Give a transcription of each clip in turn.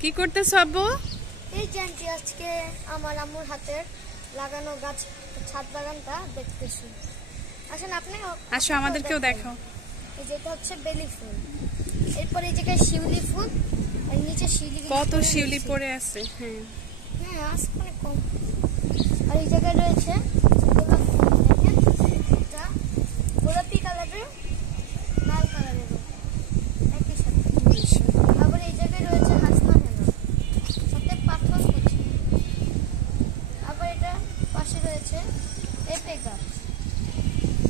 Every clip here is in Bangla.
কি করতেছ আব্বু? এই যে আন্টি আজকে আমার আম্মুর হাতের লাগানো গাছ ছাদ বাগানটা দেখতেছি। আসেন আপনি আসো আমাদেরকেও দেখাও। এই যেটা হচ্ছে বেলি ফুল, এরপর এই জায়গায় শিউলি ফুল, আর নিচে শিউলি কত শিউলি পড়ে আছে। হ্যাঁ হ্যাঁ আজকে অনেক কম। আর এই জায়গায় রয়েছে গোলাপ ফুল, দেখেন এটা গোলাপি কালারের লাল কালারের একই সাথে। আবার এই জায়গায় রয়েছে হাসনা হেনা, সাথে পাথর কুচি। আবার এটা পাশে রয়েছে পেঁপে গাছ,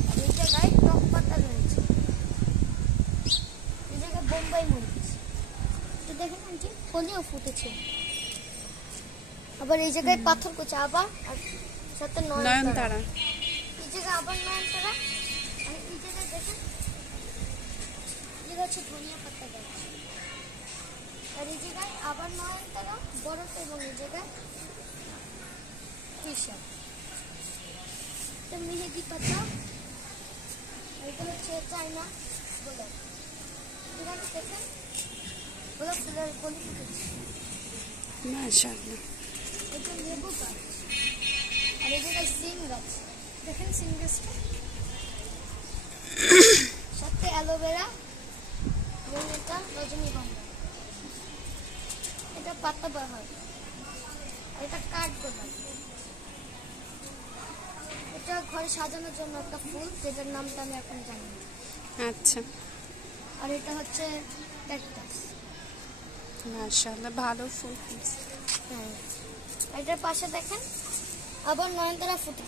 আর এই জায়গায় টক পাতা রয়েছে। এই জায়গায় বোম্বাই মরিচ, তো দেখেন আন্টি কলিও ফুটেছে। আবার এই জায়গায় পাথর কুচি, আবার আর সাথে নয়নতারা। এই জায়গায় আবার নয়নতারা, আর এই জায়গায় দেখেন এটা হচ্ছে ধনিয়া পাতা গাছ। আর এই জায়গায় আবার নয়নতারা বড়, এবং এই জায়গায় কৃষক মেহেদি পাতা, এটা হচ্ছে চাইনা গোলাপ। এখানে দেখেন গোলাপ ফুলের কলি ফুটেছে, মাশাআল্লাহ। এটা লেবু গাছ। আর এই জায়গায় সিম গাছ, দেখেন সিম গাছটা, সাথে অ্যালোভেরা, এটা রজনীগন্ধা, এটা পাতাবাহার, আর এটা কাঠগোলাপ। এটা ঘরে সাজানোর জন্য একটা ফুল, যেটার নামটা আমি এখন জানি না। আচ্ছা। আর এটা হচ্ছে ক্যাকটাস। মাশাআল্লাহ, ভালো ফুল। হ্যাঁ, এটার পাশে দেখেন আবার নয়নতারা ফুটে।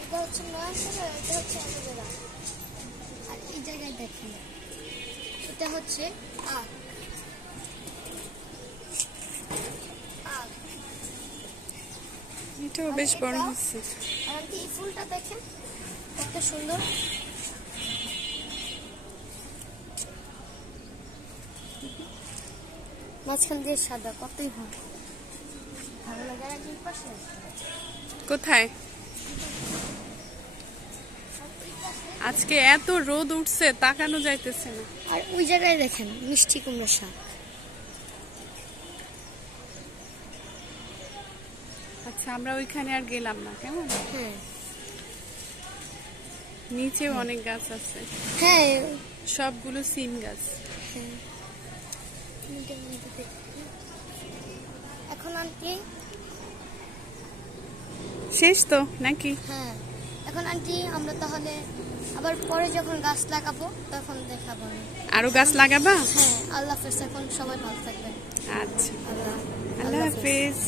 এটা হচ্ছে নয়নতারা, এটা হচ্ছে অ্যালোভেরা। আর এই জায়গায় দেখেন এটা হচ্ছে আখ। এটাও বেশ বড় হচ্ছে। আর এই ফুলটা দেখেন কত সুন্দর। মাঝখান দিয়ে সাদা, কতই ভালো লাগে। আর এই পাশে কোথায়? আজকে এত রোদ উঠছে, তাকানো যাইতেছে না। আর ওই জায়গায় দেখেন মিষ্টি কুমড়া শাক। আচ্ছা, আমরা ওইখানে আর গেলাম না, কেমন? হ্যাঁ, নিচেও অনেক গাছ আছে। হ্যাঁ, সবগুলো সিম গাছ। হ্যাঁ। এখন আন্টি শেষ তো নাকি? হ্যাঁ, এখন আন্টি আমরা তাহলে আবার পরে যখন গাছ লাগাবো তখন দেখাবো। আরো গাছ লাগাবা? হ্যাঁ, আল্লাহ হাফেজ। এখন সবাই ভালো থাকবেন। আচ্ছা, আল্লাহ আল্লাহ হাফেজ।